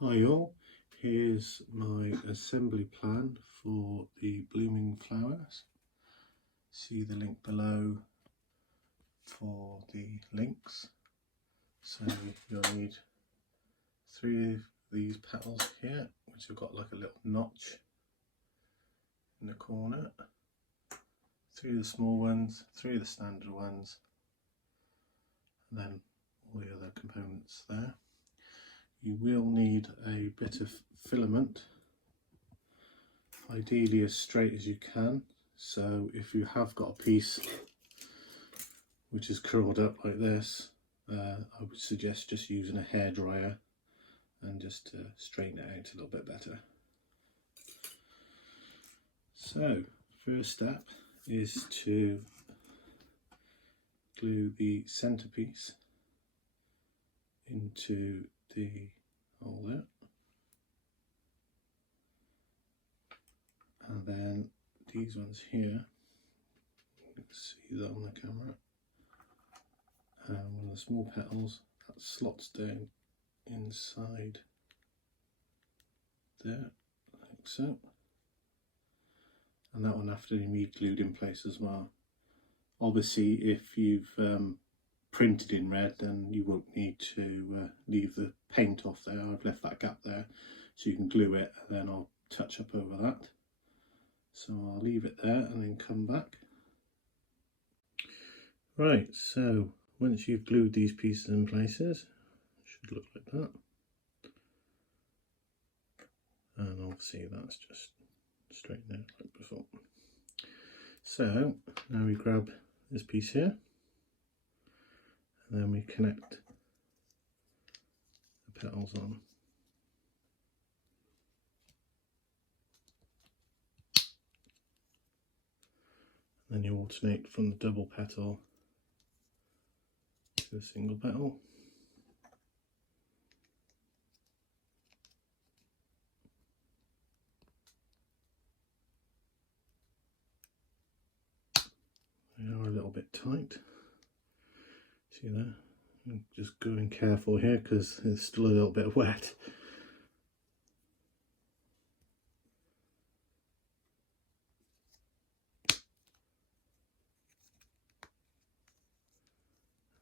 Hi all, here's my assembly plan for the blooming flowers. See the link below for the links. So you'll need 3 of these petals here, which have got like a little notch in the corner, 3 of the small ones, 3 of the standard ones, and then all the other components there. You will need a bit of filament, ideally as straight as you can. So if you have got a piece which is curled up like this, I would suggest just using a hairdryer and just straighten it out a little bit better. So first step is to glue the centerpiece into the hole there, and then these ones here, you can see that on the camera, and one of the small petals that slots down inside there like so, and that one have to be glued in place as well. Obviously if you've printed in red, then you won't need to leave the paint off there. I've left that gap there so you can glue it, and then I'll touch up over that. So I'll leave it there and then come back. Right, so once you've glued these pieces in places, it should look like that. And obviously that's just straightened out like before. So now we grab this piece here, and then we connect the petals on. Then you alternate from the double petal to a single petal. They are a little bit tight. See there? I'm just going careful here because it's still a little bit wet.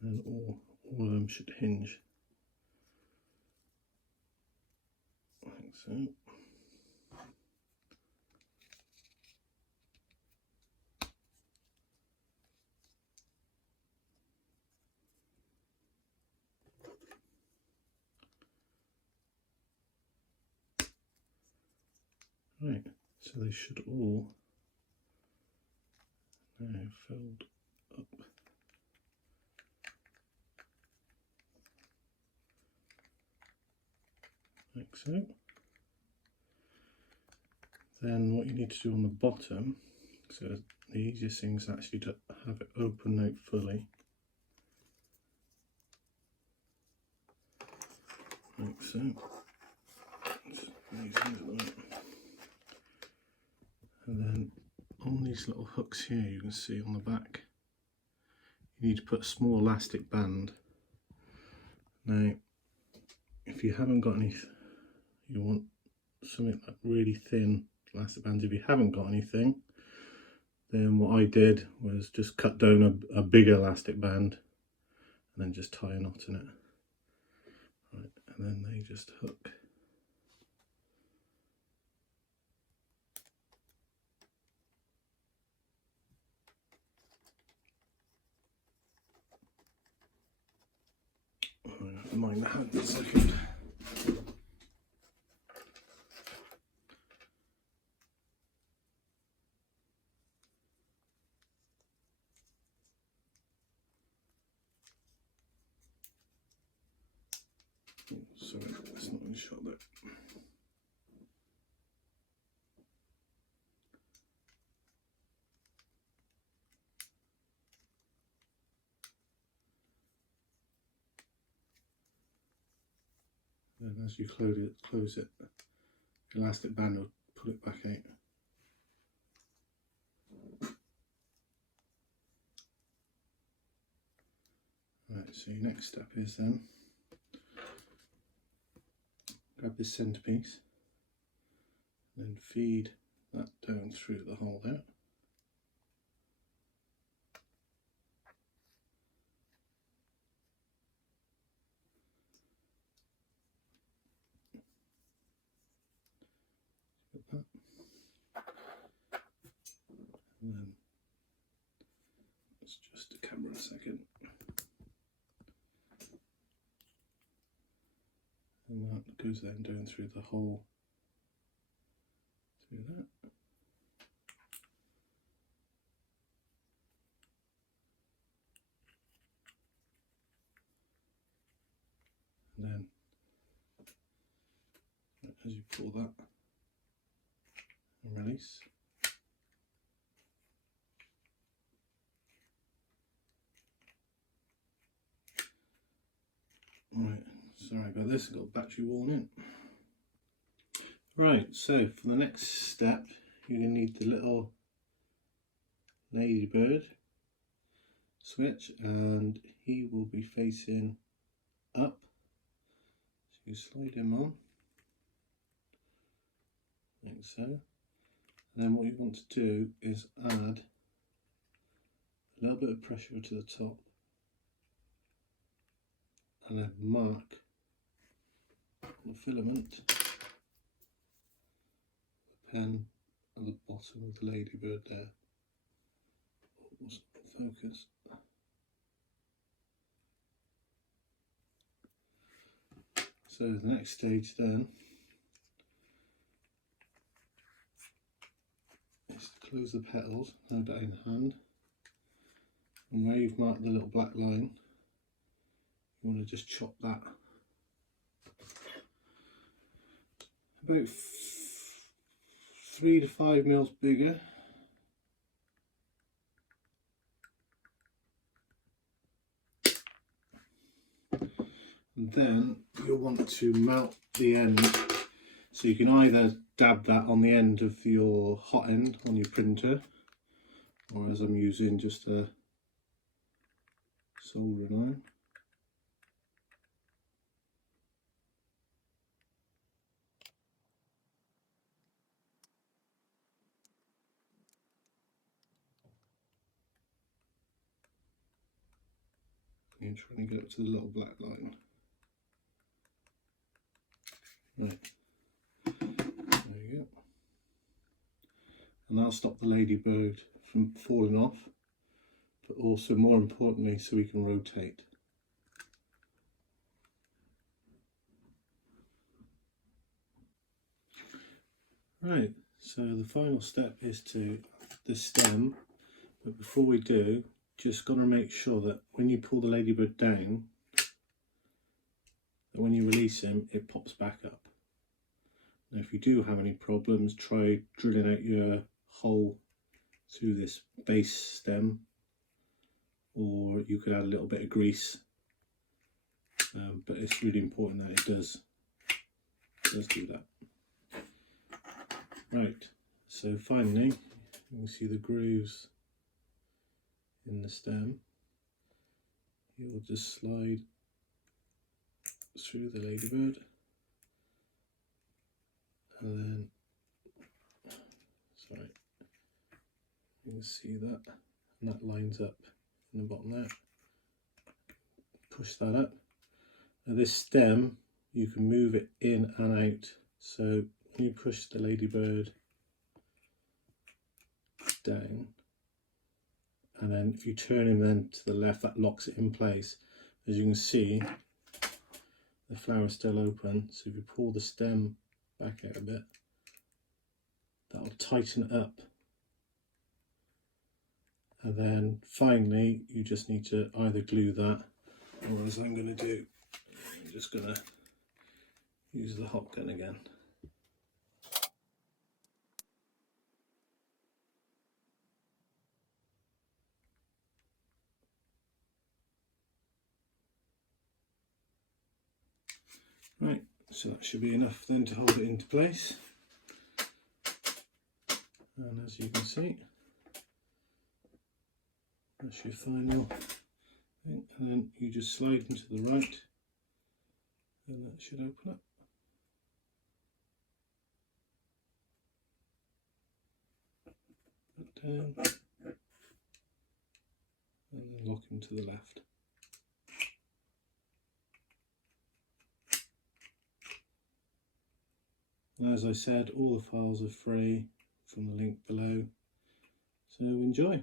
And all of them should hinge like so. Right, so they should all now fold up like so. Then what you need to do on the bottom, so the easiest thing is actually to have it open out fully, like so. And then on these little hooks here, you can see on the back, you need to put a small elastic band. Now if you haven't got any, you want something like really thin elastic bands. If you haven't got anything, then what I did was just cut down a bigger elastic band and then just tie a knot in it. Right, and then they just hook. Mind the hand a second. Sorry, it's not really shot there. And as you close it, the elastic band will pull it back out. Right, so your next step is then grab this centerpiece and then feed that down through the hole there. And then let's just the camera a second. And that goes then down through the hole, through that. And then as you pull that and release, right, sorry about this, I've got battery worn in. Right, so for the next step you're going to need the little ladybird switch, and he will be facing up, so you slide him on like so, and then what you want to do is add a little bit of pressure to the top and then mark the filament, the pen at the bottom of the ladybird there. It wasn't focus. So the next stage then is to close the petals, hold that in hand, and where you've marked the little black line, you want to just chop that about 3 to 5 mils bigger. And then you'll want to mount the end, so you can either dab that on the end of your hot end on your printer, or as I'm using just a soldering iron. You're trying to get up to the little black line. Right, there you go. And that'll stop the ladybird from falling off, but also more importantly so we can rotate. Right, so the final step is to the stem, but before we do, just got to make sure that when you pull the ladybird down, that when you release him it pops back up. Now if you do have any problems, try drilling out your hole through this base stem, or you could add a little bit of grease, but it's really important that it does do that. Right, so finally you can see the grooves in the stem. You will just slide through the ladybird, and then, sorry, you can see that, and that lines up in the bottom there. Push that up. Now this stem, you can move it in and out, so when you push the ladybird down, and then if you turn him then to the left, that locks it in place. As you can see, the flower is still open, so if you pull the stem back out a bit, that'll tighten it up. And then finally you just need to either glue that, or as I'm going to do, I'm just going to use the hot gun again. Right, so that should be enough then to hold it into place. And as you can see, that's your final thing. And then you just slide into the right, and that should open up. down and then lock him to the left. As I said, all the files are free from the link below, so enjoy.